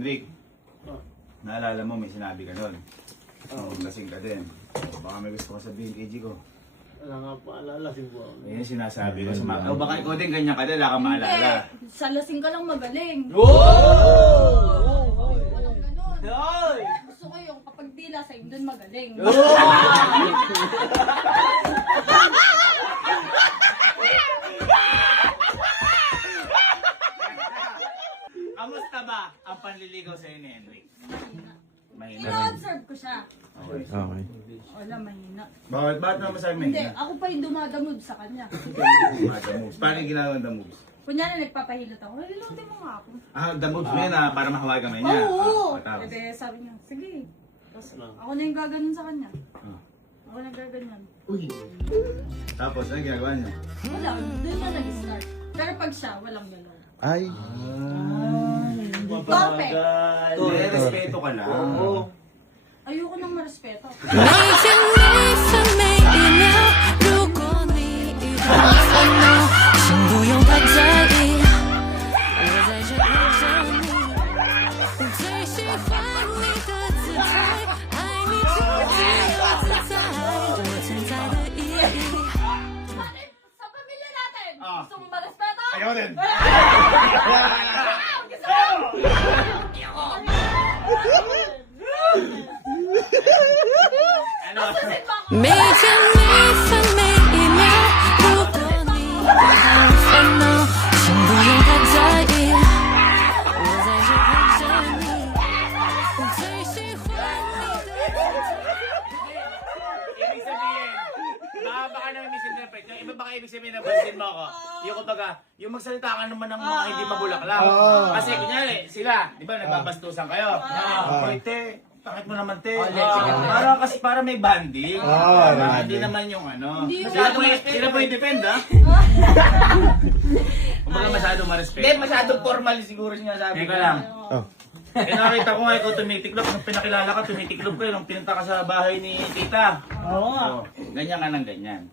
Henrik, naalala mo may sinabi ka nun. Lasing ka din. Baka may gusto ka sabihin kay Jigo. Wala nga po, alalasing po ako. Yan yung sinasabi ko sa mga... O baka ikaw din ganyan ka din, wala kang maalala. Hindi, sa lasing ka lang magaling. Oh! Walang ganun. Gusto ko yung kapag di lasing, dun magaling. Kamusta ba ang panliligaw sa'yo ni Henrik? Mahina. Ina-observe ko siya. Okay. Okay. Wala, mahina. Bakit? Bakit naman masabi Hindi, mahina? ako pa yung dumadamod sa kanya. The moves. Paano yung ginagawa ng the moves? Kunyari, nagpapahilot ako. Hilutin mo nga ako. Ah, the moves mo yun para mahawagan kamay niya. Oo! Tapos. Ede, sabi niya, sige. Tapos ako na yung gaganon sa kanya. Ah. Ako na gaganyan. Tapos, ano ginagawa niya? Wala, doon na nag-start. Pero pag siya, walang galaw. Ay. Perfect! Hindi, respeto ka lang. Oo. Ayoko nang marespeto. 你见你的每一秒，如果你遇到烦恼，请不用太在意，我在这陪着你。最喜欢你的姿态，爱你出自由自在，我存在的意义。 Sa pamilya natin, Ah. gusto mo marespeto? Ayaw din. Ano? 每见你的每一秒，如果你遇到烦恼，请不用太在意，我在这陪着你。最喜欢你的姿态。 Ibig sabihin, baka naman misinterpret. Yung iba baka ibig sabihin na bansin mo ako. Yung kumbaga, yung magsalita ka naman ng mga hindi mabulaklak. Kasi kunyari, sila, di ba, nagbabastusan kayo. Hoy, te, bakit mo naman, te? Para may banding. Hindi naman yung ano. Sila po yung depend, ha? Kumbaga masyadong ma-respect. Hindi, masyadong formal siguro sinasabi. Teka lang. Oh. Eh nakita ko nga ikaw tumitiklop. Nung pinakilala ka, tumitiklop ka. Nung pinunta ka sa bahay ni tita. Oo. Ganyan ka ng ganyan.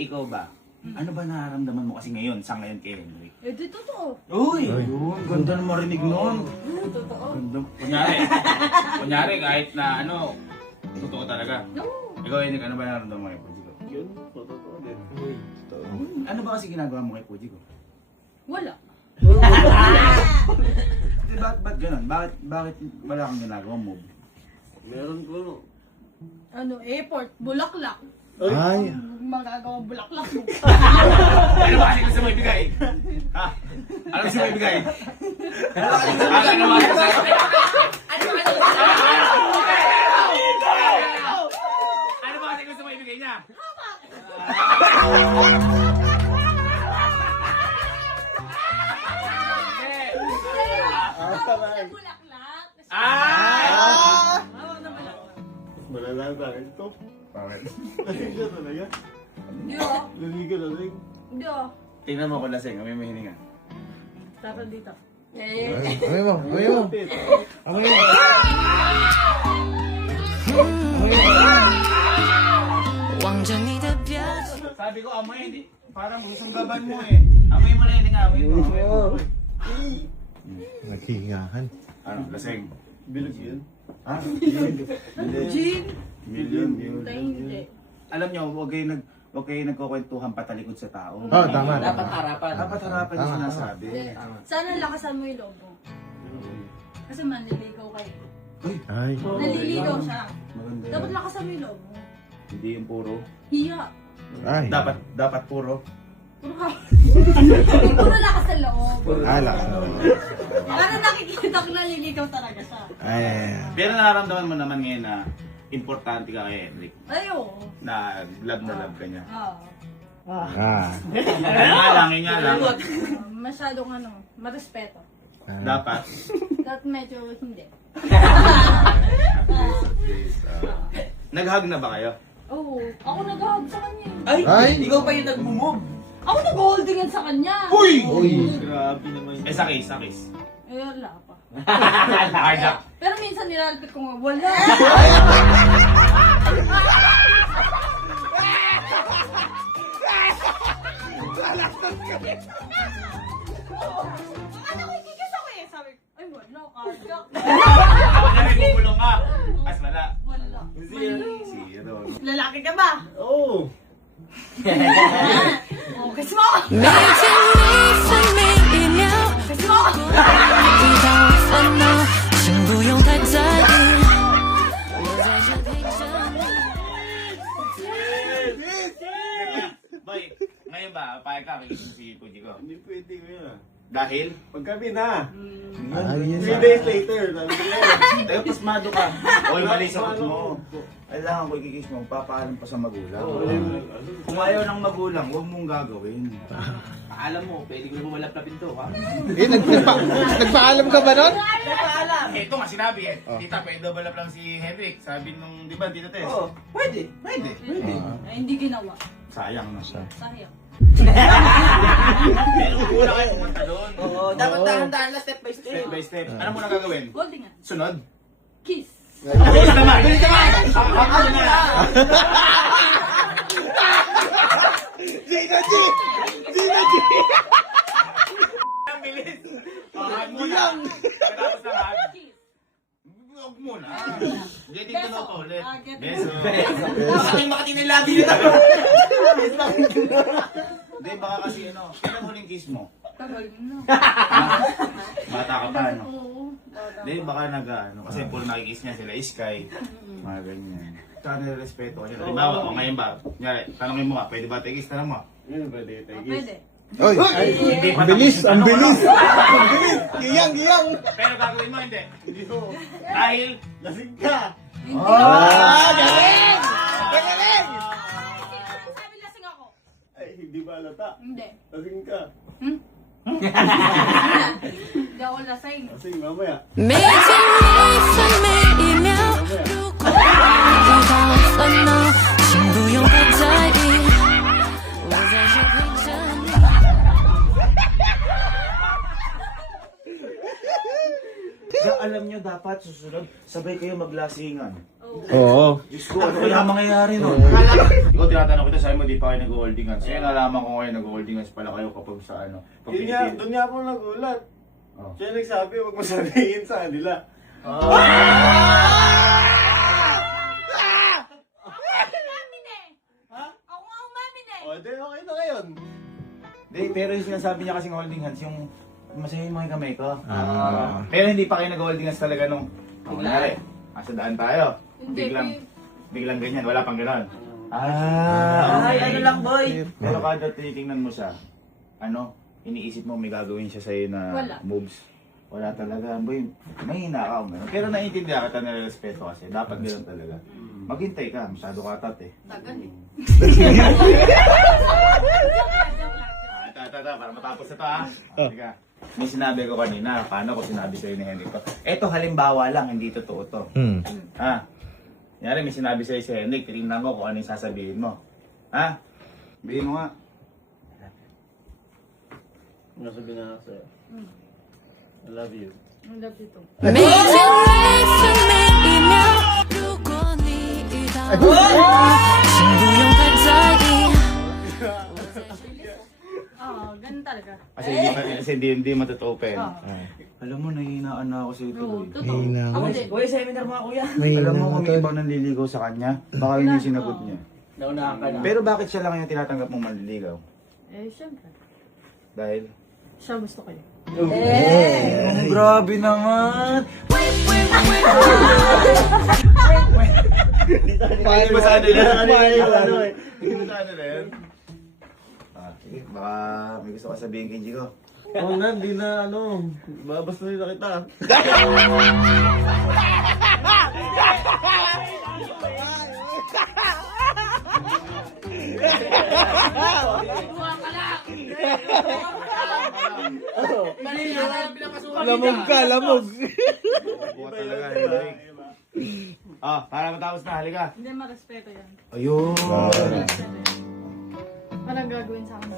Ikaw ba? Ano ba nararamdaman mo kasi ngayon, sa ngayon kay Henrik? Eh, di totoo. Uy! Yun, ganda na marinig nun. Totoo. Ganda. Kunyari kahit na ano, totoo talaga. No. Ikaw Henrik, ano ba nararamdaman mo kay Puji ko? Yun, totoo din. Ano ba kasi ginagawa mo kay Puji ko? Wala. Ba't ganun? Bakit wala kang ginagawa mo? Meron ko, no? Ano, airport, bulaklak. Ay. Magagawang bulaklak mo. Ano ba kasi gusto mo ibigay? Ha? Ano gusto mo ibigay? Ano ba gusto mo ibigay? Ano ba kasi gusto mo ibigay niya? Bulaklak. Ah! Malala sa akin ito. Bakit? Lasing ka talaga. Hindi oh. Lasing ka, lasing. Hindi oh. Tingnan mo ko lasing, may hininga. Dapat dito. Amoy mo. Amoy mo. Amoy mo. Amoy mo. 望着你的表情。 Sabi ko, amoy, hindi. Parang susunggaban mo eh. Amoy mo na hininga, amoy mo. Amoy mo. Naghihingahan. Ano, lasing? Bilog yun. Ha? Jean. Million. Hindi. Alam nyo, huwag kayo nagkukwentuhan patalikod sa tao. Oh, tama. Dapat harapan. Dapat harapan yung Tama. sinasabi. Sana lakasan mo yung loob mo. Kasi manliligaw kayo. Ay. Naliligaw siya. Maganda. Dapat lakasan mo yung loob mo. Hindi yung puro. Hiya. Ay. Dapat puro. Puro lakas sa loob. Ay, lakas na. Para nakikita ko naliligaw talaga siya. Ay. Pero nararamdaman mo naman ngayon na importante ka kay Henrik. Ay, oo. Na love ka niya. Oo. Ah. Yun nga lang. Masyadong ano, marespeto. Dapat. At medyo hindi. Nag-hug na ba kayo? Oo. Ako nag-hug sa kanya. Ay, Ay! ikaw pa yung nag-move. Ako nag-holdingan sa kanya. Uy! Grabe naman yun. Sa case. Eh, wala pa. Nakadak. Pero minsan nilalapit ko nga, wala. Akala ko ikikis ako eh. Sabi, ay wala. Zero, cardiac. Ako na rin bubulong ka. As wala. Wala. Zero. Lalaki ka ba? Oo. Oh, kasi mo! 每天每分每一秒， Kasi mo! 遇到烦恼，请不用太在意，我在这陪着你。 Boy, ngayon ba, payag ka kikis si Puji ko? Hindi pwede ko yan. Dahil? Paggabi na. Ayos 3 days later. Sabi ko yan. Tayo, pasmado ka. Oy, mali sa mo. Kailangan ko ikikis mo, papaalam pa sa magulang. Kung ayaw ng magulang, huwag mong gagawin. Alam mo, pwede ko naman malaplapin to, ha? Nagpaalam ka ba nun? Ito nga sinabi eh. Tita, pwede double up lang si Henrik. Sabi nung, di ba, Tita Tess? Oo, pwede. Pwede. Ay, hindi ginawa. Sayang na. Sayang. Pero una kayo pumunta doon. Oo, dapat dahan-dahan na step by step. Step by step. Ano muna gagawin? Holding nga. Sunod? Kiss. Bilis naman! Bilis naman! Ako na! Ang bilis! Hug muna! Pagkatapos na hug, Kiss. hug muna. Hindi dito na ito ulit. Get Beso. Dapat yung makati ng labi nila. Hindi, baka kasi ano, kailan huling kiss mo? Tagal na. Bata ka pa, ano? Oo. Bata. Hindi, baka nag-ano, kasi puro nakikiss niya sila, Sky. Mga ganyan. Tsaka nirespeto ka niya. Halimbawa, o ngayon ba, kunyari, tanongin mo nga, pwede ba tigis? Tanong mo. Yun, pwede tayo. Pwede. Oy! Hindi pa Ang bilis! tapos yung Ang tanong, bilis! ano? Ang bilis! Giyang! Giyang! Pero gagawin mo, hindi. Hindi ko. Dahil, Lasing ka. Hindi Ah, galing! Galing! Sabi lasing ako. Ay, hindi ba alata? Hindi. Lasing ka. Hindi ako lasing. Lasing mamaya. 每天每分每一秒，如果遇到烦恼，请不用太在意，我在这陪着你。 alam nyo dapat susunod, sabay kayo maglasingan. Oo. Diyos ko, ano kaya mangyayari nun? Ikaw tinatanong kita, sabi mo di pa kayo nag-holding hands. Kaya nalaman ko ngayon nag-holding hands pala kayo kapag sa ano. Pag Yun nga, Pilipino. doon nga ako nagulat. Oh. Siya nagsabi, huwag mo sabihin sa kanila. Umamin eh. Ako nga umamin eh. O, di okay na ngayon. Di, pero yung sinasabi niya kasing holding hands, yung masahin mo yung kamay ko. Ah. Pero hindi pa kayo nag-holding hands talaga nung, kunyari, nasa daan tayo. Hindi, Biglang ganyan, wala pang gano'n. Ay, ano lang, boy. Pero kada tinitingnan mo siya, ano, iniisip mo may gagawin siya sa'yo na Wala. moves. Wala talaga, boy. Mahina ka, gano'n. Pero naiintindihan kita, nare-respeto kasi. Dapat gano'n talaga. Maghintay ka, masyado ka tat eh. Tagal eh. Ito, para matapos na to ha. Sige. May sinabi ko kanina, paano ko sinabi sa'yo ni Henry to? Eto halimbawa lang, hindi totoo to. Ha? Yari, may sinabi sa'yo si Henry, tinignan ko kung ano yung sasabihin mo. Ha? Sabihin mo nga. Ano sabihin na ako sa'yo? I love you. I love you too. 每天每分每一秒，如果你遇到我，请不用太在意。 Oo, ganun talaga. Kasi hindi matotoo pa yun. Oo. Alam mo, nahihinaan na ako sa'yo Oo, tuloy. totoo. Mahina Ako nga. din. Boy, seminar mga kuya. Alam mo kung may ibang nanliligaw sa kanya, baka yun yung sinagot niya. Naunahan ka na. Pero bakit siya lang yung tinatanggap mong manliligaw? Eh, syempre. Dahil? Siya gusto ko yun. Grabe naman! Hindi ba sa ano yan? Hindi ba sa ano yan? Sige, baka may gusto ka sabihin kay Jigo. Oo na, di na ano. Babas na nila kita. Lamog ka, lamog. Buka talaga, Henrik. Ah, para matapos na, halika. Hindi marespeto yan. Ayun! Walang gagawin sa akin.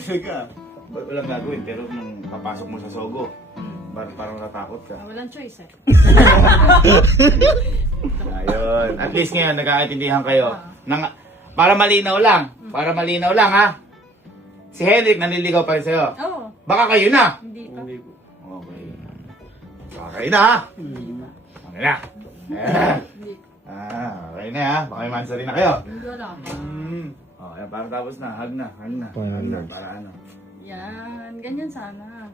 Teka. Walang gagawin, pero nung papasok mo sa Sogo, parang natakot ka. Walang choice eh. Ayun. At least ngayon, nagkakaintindihan kayo. Para malinaw lang ha. Si Henrik nanliligaw pa rin sa'yo. Oo. Baka kayo na. Hindi pa. Hindi po. Okay. Okay na ha? Okay na. Okay na ha? Baka may mansari na kayo. Hindi wala pa. Okay, para tapos na. Hug na. Hug na. Hug na. Para ano. Yan, ganyan sana.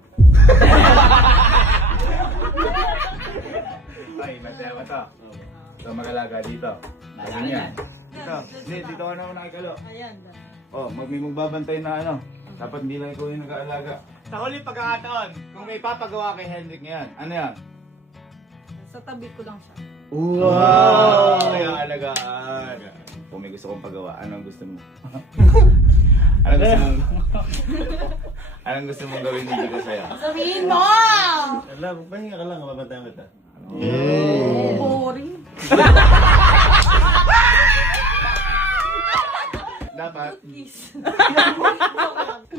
Ay, masaya ba to? Ito mag-alaga dito. Malaki Ganyan. yan. Dito. Hindi, dito ka naman nakikalo. Ayan. Oh, may magbabantay na ano. Dapat hindi lang ikaw yung nag-aalaga. Sa huling pagkakataon, kung may papagawa kay Hendrik ngayon, ano yan? Sa tabi ko lang siya. Wow! Kaya alagaan. Kung may gusto kong pagawa, anong gusto mo? Anong gusto mong... Anong gusto mong gawin hindi ko sa'yo? Sabihin mo! Ala, pahinga ka lang, mabantayan kita. Boring. Dapat, Please.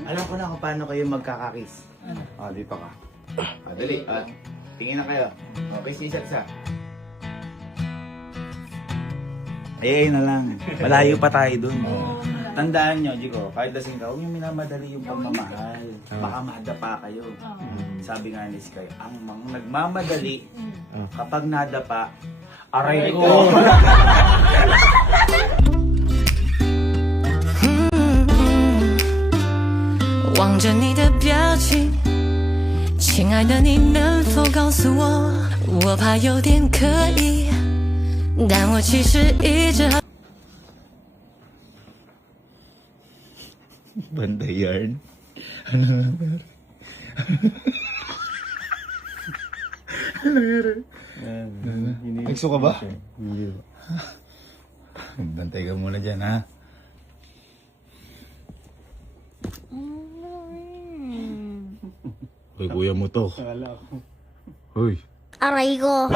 alam ko na kung paano kayo magkakakiss. Dito ka. Dali. Tingin na kayo. Kiss isa't isa. Na lang. Malayo pa tayo dun. Tandaan nyo, Jiko, kahit lasing ka, huwag nyo minamadali yung pagmamahal. Baka madapa kayo. Sabi nga ni Sky, ang mga nagmamadali, kapag nadapa, aray ko. 望着你的表情，亲爱的，你能否告诉我？我怕有点刻意，但我其实一直好。 Banda yarn. Nagso ka ba? Hindi. Bantay ka muna dyan, ha? Hoy, kuya mo to. Wala ako. Hoy. Aray ko.